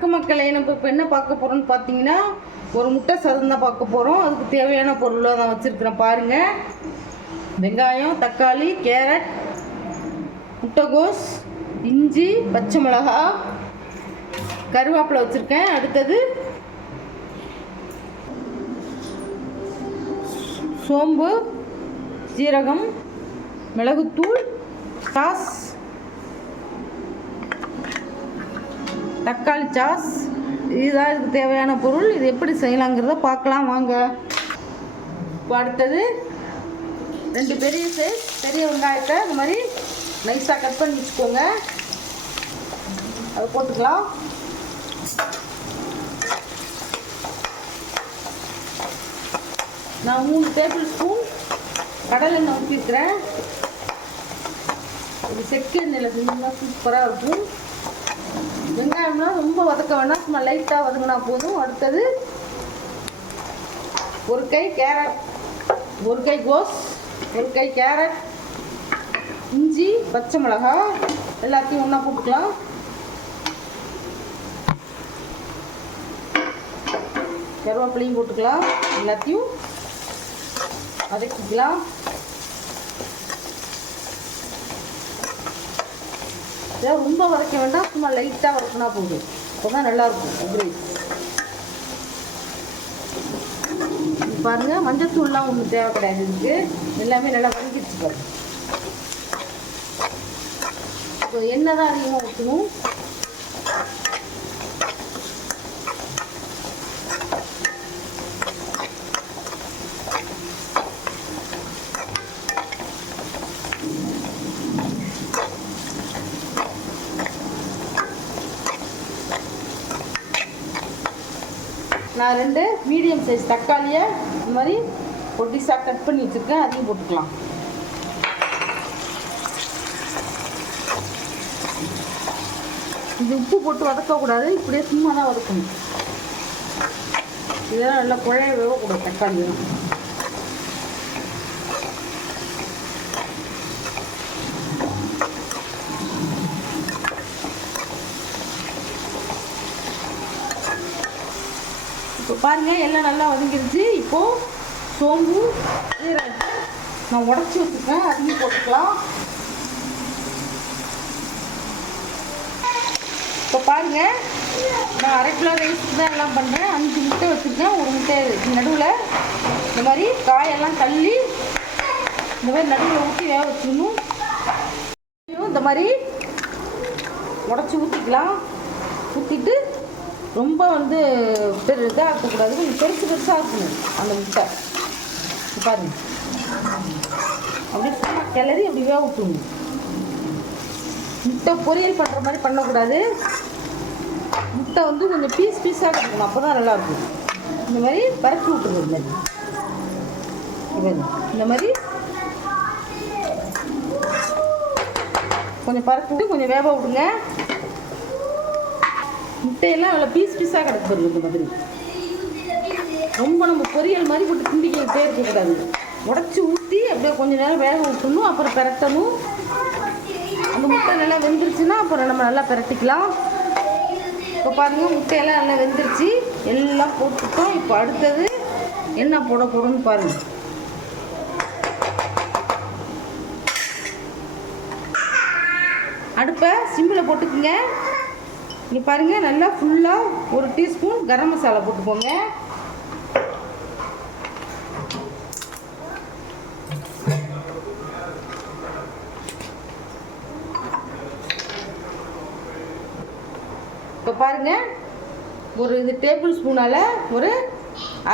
வணக்கம் மக்களே, நம்ம இப்போ என்ன பார்க்க போகிறோம்னு பார்த்தீங்கன்னா ஒரு முட்டை சாதம் தான் பார்க்க போகிறோம். அதுக்கு தேவையான பொருளை நான் வச்சுருக்கிறேன் பாருங்கள். வெங்காயம், தக்காளி, கேரட், முட்டைகோஸ், இஞ்சி, பச்சை மிளகா, கருவேப்பிலை வச்சுருக்கேன். அடுத்தது சோம்பு, சீரகம், மிளகுத்தூள், சாஸ், தக்காளி சாஸ். இதுதான் இதுக்கு தேவையான பொருள். இது எப்படி செய்யலாங்கிறத பார்க்கலாம் வாங்க. இப்போ அடுத்தது 2 பெரிய சைஸ் பெரிய வெங்காயத்தை இந்த மாதிரி நைஸாக கட் பண்ணி வச்சுக்கோங்க. அதை போட்டுக்கலாம். நான் 3 டேபிள் ஸ்பூன் கடலை எண்ணெய் ஊற்றிருக்கிறேன். இது செக்கு எண்ணெயில் செஞ்சோம்னா சூப்பராக இருக்கும். வெங்காயம்லாம் ரொம்ப வதக்க வேணாம், சும்மா லைட்டாக வதங்கினா போதும். அடுத்தது 1 கை கேரட், 1 கை கோஸ், 1 கை கேரட், இஞ்சி, பச்சை மிளகா எல்லாத்தையும் ஒன்றா போட்டுக்கலாம். கருவேப்பிலையும் போட்டுக்கலாம். எல்லாத்தையும் வதக்கிக்கலாம். ரொம்ப வதக்க வேண்டாம், சும்மா லைட்டாக வதக்கினா போதும். அப்போ தான் நல்லாயிருக்கும் கிரேவி. பாருங்கள், மஞ்சத்தூள்லாம் ஒன்றும் தேவை கிடையாது. இதுக்கு எல்லாமே நல்லா வதக்கிடுச்சு பாருங்க. இப்போ எண்ணெய் தான் அதிகமாக ஊற்றணும். நான் 2 மீடியம் சைஸ் தக்காளியை இந்த மாதிரி பொடிசாக கட் பண்ணி வச்சுருக்கேன். அதையும் போட்டுக்கலாம். இது உப்பு போட்டு வதக்கக்கூடாது, இப்படியே சும்மா தான் வதக்கணும். இதெல்லாம் நல்லா குழைய வேகக்கூடாது தக்காளியும். இப்போ பாருங்கள், எல்லாம் நல்லா வதங்கிருச்சு. இப்போது சோம்பு, சீரகத்தை நான் உடச்சி வச்சுருக்கேன், அதையும் போட்டுக்கலாம். இப்போ பாருங்கள், நான் 1/2 கிலோ ரைஸ்க்கு தான் எல்லாம் பண்ணுறேன். 5 முட்டை வச்சுருக்கேன். ஒரு முட்டை நடுவில் இந்த மாதிரி காயெல்லாம் தள்ளி இந்த மாதிரி நடுவில் ஊற்றி வேக வச்சுக்கணும். இந்த மாதிரி உடச்சி ஊற்றிக்கலாம். ஊற்றிட்டு ரொம்ப இதாக இருக்கக்கூடாது, கொஞ்சம் பெருசாக இருக்கணும் அந்த முட்டை. பாருங்க, அப்படியே கிளறி அப்படி வேக விட்டுணும். முட்டை பொரியல் பண்ணுற மாதிரி பண்ணக்கூடாது. முட்டை கொஞ்சம் பீஸாக இருக்கணும், அப்போ தான் நல்லாயிருக்கும். இந்த மாதிரி பரப்பி விட்டுருங்க. இந்த மாதிரி கொஞ்சம் பரப்பி விட்டு கொஞ்சம் வேக விடுங்க. முட்டையெல்லாம் நல்லா பீஸாக கிடக்கு. இந்த மாதிரி ரொம்ப நம்ம பொரியல் மாதிரி போட்டு கிண்டிக்கிட்டே இருக்கக்கூடாது. உடச்சி ஊற்றி அப்படியே கொஞ்சம் நேரம் வேக விட்டுணும். அப்புறம் பெரட்டணும். அந்த முட்டை நல்லா வெந்துருச்சுன்னா அப்புறம் நம்ம நல்லா பெரட்டிக்கலாம். இப்போ பாருங்கள், முட்டையெல்லாம் நல்லா வெந்துருச்சு. எல்லாம் போட்டுட்டோம். இப்போ அடுத்தது என்ன போட போடணும்னு பாருங்கள். அடுப்பை சிம்மில் போட்டுக்குங்க. இங்கே பாருங்கள், நல்லா ஃபுல்லாக 1 டீஸ்பூன் கரம் மசாலா போட்டுக்கோங்க. இப்போ பாருங்கள், இது டேபிள் ஸ்பூனால் ஒரு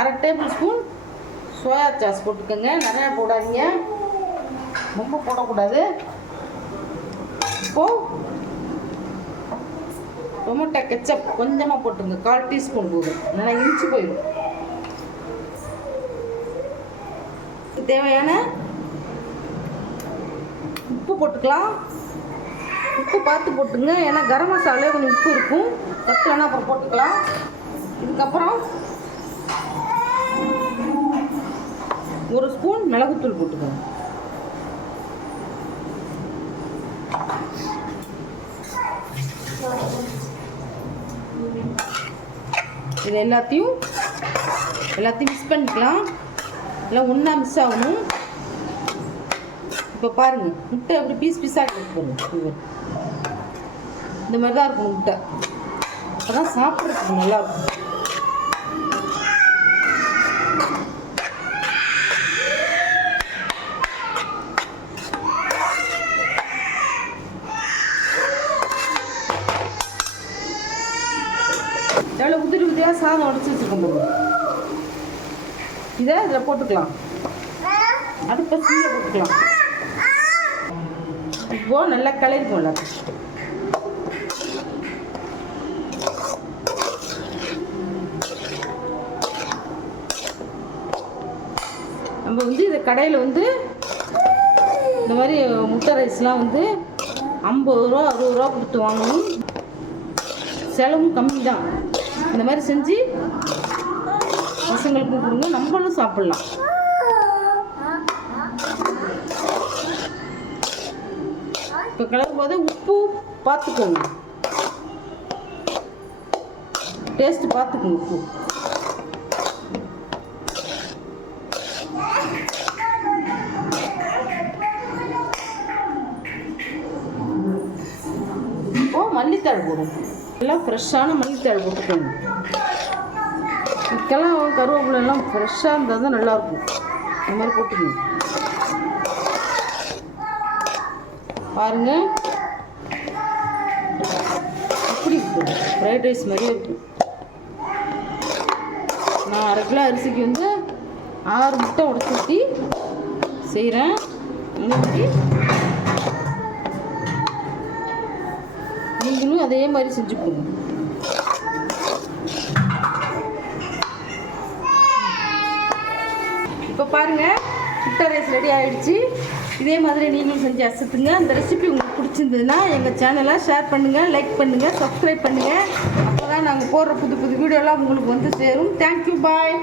1/2 டேபிள் ஸ்பூன் சோயா சாஸ் போட்டுக்கோங்க. நிறையா போடாதீங்க, ரொம்ப போடக்கூடாது. இப்போது டொமேட்டோ கெச்சப் கொஞ்சமாக போட்டுருங்க. 1/4 டீஸ்பூன் போதும், நல்லா இனிச்சு போயிடும். தேவையான உப்பு போட்டுக்கலாம். உப்பு பார்த்து போட்டுங்க, ஏன்னா கரம் மசாலாலே கொஞ்சம் உப்பு இருக்கும். பத்தலைன்னா அப்புறம் போட்டுக்கலாம். இதுக்கப்புறம் 1 ஸ்பூன் மிளகுத்தூள் போட்டுக்கோங்க. இது எல்லாத்தையும் மிக்ஸ் பண்ணிக்கலாம். எல்லாம் ஒன்றா மிக்ஸ் ஆகணும். இப்போ பாருங்கள், முட்டை எப்படி பீஸாக போடணும். இந்த மாதிரி தான் இருக்கும் முட்டை. அப்போ தான் சாப்பிட்றதுக்கு நல்லாயிருக்கும். எவ்வளோ உதிரியாக சாதம் உடச்சி வச்சுருக்கோம் போதும். இதை இதில் போட்டுக்கலாம். அடுப்பை சீலை போட்டுக்கலாம். இப்போது நல்லா கிளறிக்கும் எல்லாத்தையும். நம்ம இந்த கடையில் இந்த மாதிரி முட்டை ரைஸ்லாம் 50 ரூபா 60 ரூபா கொடுத்து வாங்கணும். செலவும் கம்மி தான். இந்த மாதிரி செஞ்சு பசங்களுக்கும் கொடுங்க, நம்மளும் சாப்பிட்லாம். இப்போ கிளறும் போது உப்பு பார்த்துக்கோங்க, டேஸ்ட்டு பார்த்துக்கோங்க. உப்பு இப்போது மல்லித்தழை போடும். எல்லாம் ஃப்ரெஷ்ஷான மல்லித்தழை போட்டுக்கோங்க. இதுக்கெல்லாம் கருவேப்பிலை எல்லாம் ஃப்ரெஷ்ஷாக இருந்தால் தான் நல்லாயிருக்கும். இந்த மாதிரி போட்டுக்கோங்க. பாருங்கள் எப்படி இருக்கும், ஃப்ரைட் ரைஸ் மாதிரியே இருக்கும். நான் 1/2 கிலோ அரிசிக்கு 6 முட்டை உடச்சி ஊற்றி செய்கிறேன். நீங்களும் அதே மாதிரி செஞ்சுக்கோங்க. இப்போ பாருங்கள், முட்டை ரைஸ் ரெடி ஆகிடுச்சு. இதே மாதிரி நீங்களும் செஞ்சு அசத்துங்க. அந்த ரெசிபி உங்களுக்கு பிடிச்சிருந்ததுன்னா எங்கள் சேனலை ஷேர் பண்ணுங்கள், லைக் பண்ணுங்கள், சப்ஸ்கிரைப் பண்ணுங்கள். அப்போ தான் நாங்கள் போடுற புது புது வீடியோலாம் உங்களுக்கு சேரும். தேங்க்யூ, பாய்.